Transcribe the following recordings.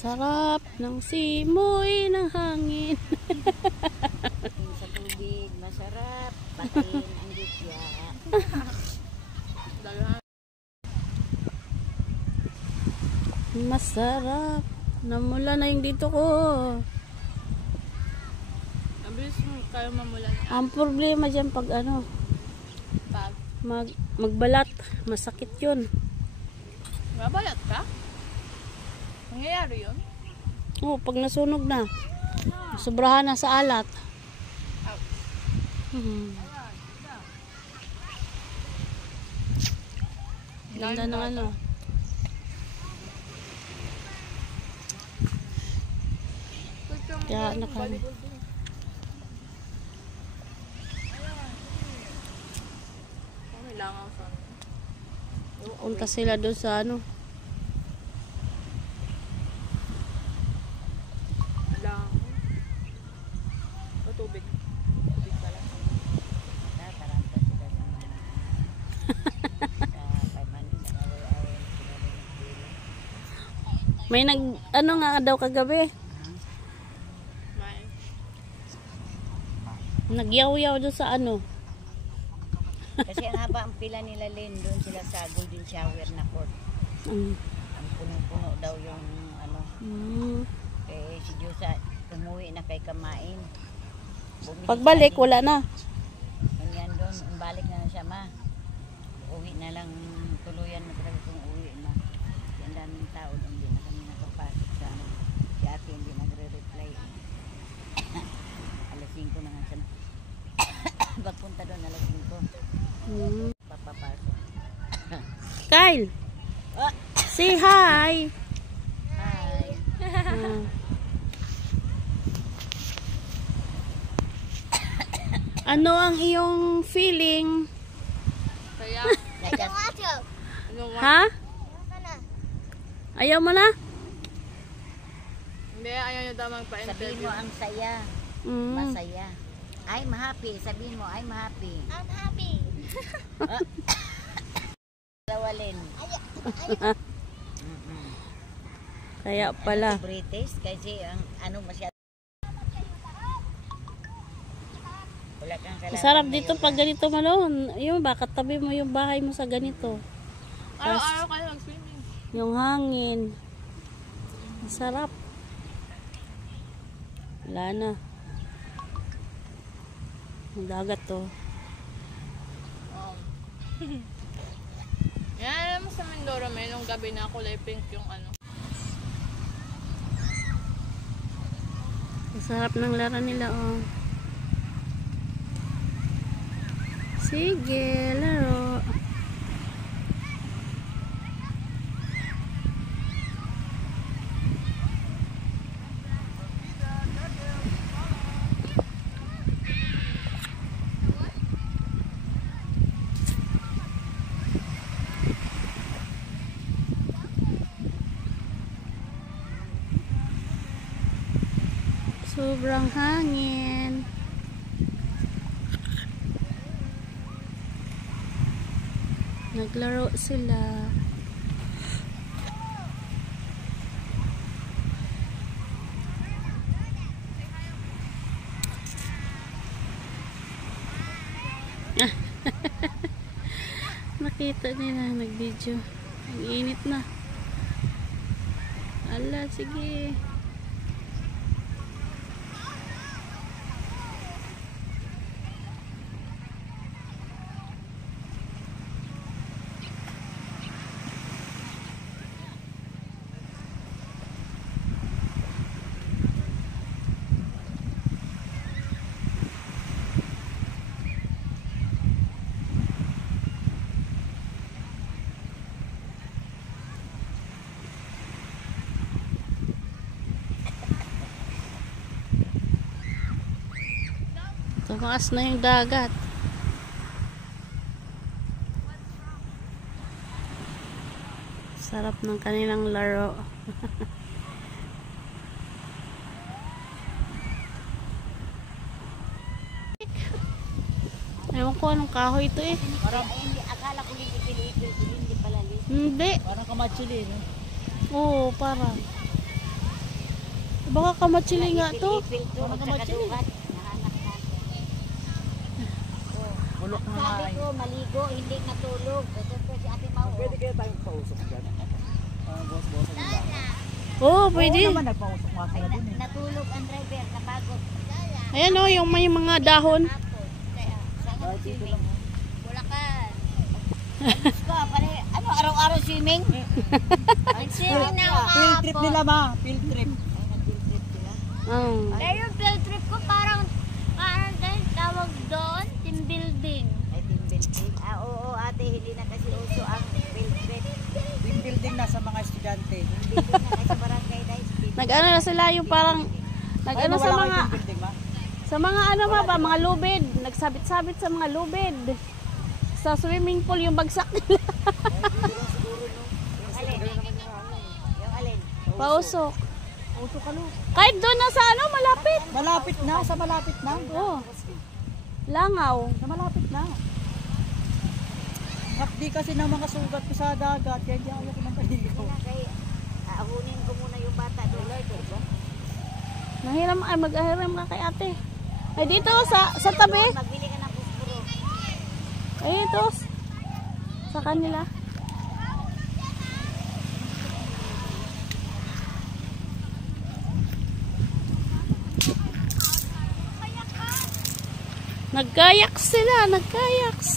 Sarap ng simoy ng hangin. Sa tubig, masarap. Patin ang gitya. Masarap. Namula na yung dito ko. Mabilis kayo mamulan. Ang problema dyan pag ano, Pag magbalat. Masakit yun. mabalat ka? Nangyayari yun? Oh, pag nasunog na. Sobrahan na sa alat. Ganda ng ano. Kaya nakano. Kailangan sa Punta sila doon sa ano. kailangan. O tubig. Tubig pala. Tataranta sila sa mga sa 500 sa away-away sila rin. May nag ano nga daw kagabi. May. Nagyaw-yaw doon sa ano. Kasi ang haba ang pila nila Lynn, doon sila sa Golden Shower na court. Mm. Ang puno-puno daw yung ano. Eh si Diyosa umuwi na kay Kamain. Bumili Pagbalik siya wala na. Ganyan doon, balik na siya ma. Uwi na lang, tuluyan na talaga kung uwi na. Yan daming tao doon, hindi na kami nakapasok sa ano. Si ate hindi nagre-reply. Alas 5 na nga siya. Pagpunta doon, alas 5. Papapasok. Kyle, Ah! say hi. Hi! Ano ang iyong feeling? Kaya, ano mo? Ha? Ayaw mo na? Hindi, ayaw nyo daw Sabihin magpa-interview. mo ang saya. Mm. Masaya. I'm happy. Sabihin mo, I'm happy. I'm happy. Lawalin. Kaya pala. British kasi ang ano masyado. Wala kang kalaban. Masarap dito pag ganito malon. Yung baka tabi mo yung bahay mo sa ganito. Araw-araw kayo mag-swimming. Yung hangin. Masarap. Wala na. Ang dagat to. Yan, alam mo sa Mindoro, may nung gabi na kulay pink yung ano. Masarap ng laro nila, oh. Sige, laro. Sobrang hangin. Naglaro sila. Nakita nila, nag-video. Ang init na. Ala, sige. Tumaas na yung dagat. Sarap ng kanilang laro. Ewan ko anong kahoy ito eh. Parang hindi, akala ko hindi pala. Hindi. Parang kamatsuli, no? Oo, parang. Baka kamatsili nga to. Ipil to, magkakadukat. Nahanap natin. Bulok na Sabi ay. ko, maligo, hindi natulog. Ito po si Ate Mau. Pwede kaya tayong pausok dyan? Boss-boss ang lang. Oo, pwede. Oo naman, nagpausok nga sila dun eh. Natulog ang driver, napagod. Ayan o, yung may mga dahon. Hapon. Kaya, saan ako swimming? Bulacan. Diyos ko, pare, ano, araw-araw swimming? Nag-swimming na ako Field trip nila ma, field trip. Ay, nag-field trip sila. Ah. Yung field trip ko parang din tawag doon, team building. Ay, team building. Oo, ate, hindi na kasi uso ang field trip. Team building na sa mga estudyante. Team building na kasi barangay na is Nag-ano na sila yung parang, nag-ano sa wala mga, kayo team building ma? sa mga ano ba, mga lubid. Nagsabit-sabit sa mga lubid. Sa swimming pool yung bagsak nila. Yung alin? Yung alin? Pausok. Usok ka no? Kahit doon na sa ano, malapit. Malapit na, sa malapit na. Oo. Langaw. Sa malapit na. Hakdi kasi ng mga sugat ko sa dagat, kaya hindi ako ng paligo. Kaya, aahunin ko muna yung bata doon. Nahiram, ay mag-ahiram ka kay ate. Ay dito, sa tabi. Magbili ka ng puspuro. Ay ito, sa kanila. Nagkayaks sila, nagkayaks.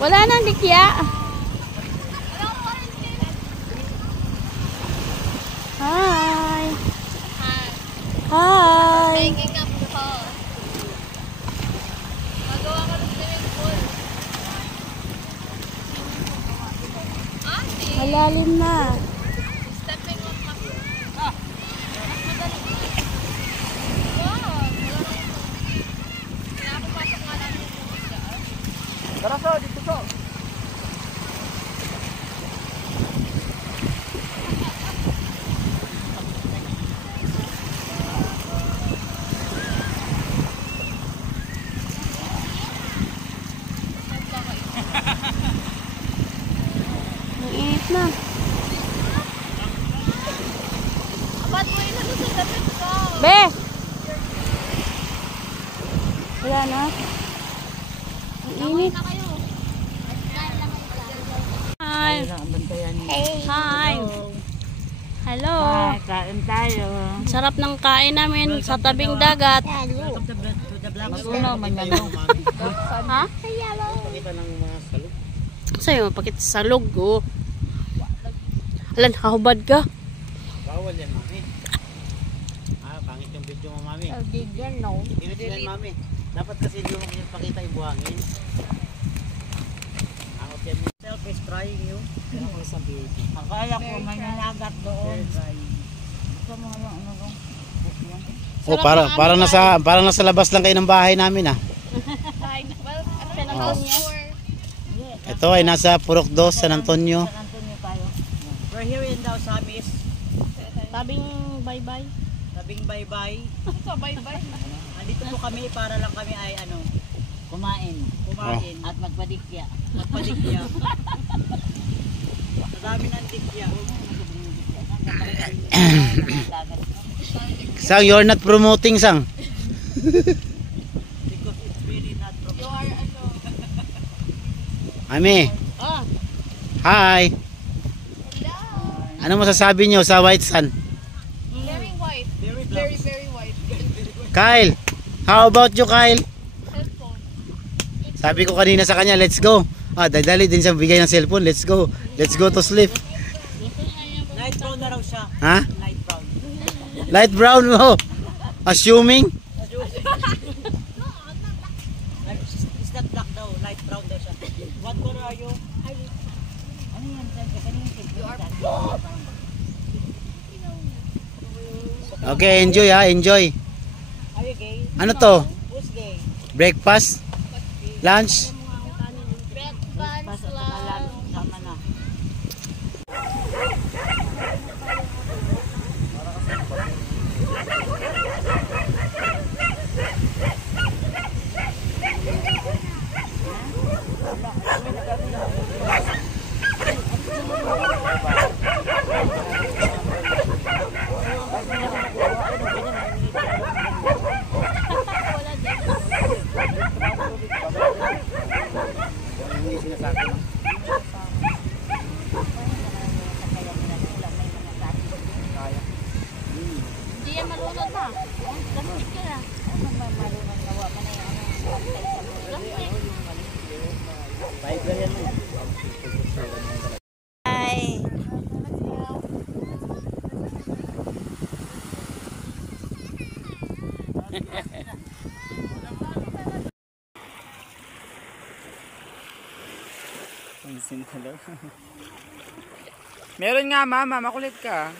Wala nang dikya. Hi. Hi. Taking up the hall. Magawa ka ng swimming pool. Ate, Malalim na. stepping up na. Madali. Wow, pinapapasok nga namin yung tubig dyan. Tara so, dito so. Ang init na. Ba't mo yun sa dapat ko? Be! Wala na. Ang init. Na kayo. Hi. Ang bantayan niya. Hi. Hello. Kain tayo. Ang sarap ng kain namin sa tabing dagat. Welcome to the vlog. Masuno, manyanong. Ha? Sa'yo, mapakita sa log, oh. Alan, hahubad ka. Bawal yan, mami. Pangit yung video mo, mami. Bigyan, no? Delete yan, mami. Dapat kasi hindi mo pakita yung buhangin. Ako yan. Self is trying you. Pero ako isang baby. Akala ko may nanagat doon. Ito mga ano ko. Oh, parang nasa labas lang kayo ng bahay namin, ah. House tour. Ito ay nasa Purok 2, San Antonio. San Antonio tayo. We're here in Daw Samis. Tabing bye-bye. Sabing bye-bye. Sabay-bay. Andito po kami para lang kami ay ano, Kumain. kumain. At magpadikya. Magpadikya. Sa dami ng dikya. Sang, you're not promoting, Sang. Because it's really not from You are ano. Mami. Ah, Hi. Ano masasabi nyo sa White Sun? Very white. very Very, black. very white. Kyle, how about you, Kyle? Cellphone. Sabi ko kanina sa kanya, let's go. Dali din siya bigay ng cellphone. Let's go. Let's go to sleep. Light brown na raw siya. Ha? Light brown. Light brown mo. Assuming. It's not black daw. Light brown daw siya. What color are you? Ano yan? You are Okay, enjoy ha. Enjoy. Are you gay? Ano to? Who's gay? Breakfast? Lunch? Breakfast, lunch. Tama na. Meron nga mama, makulit ka.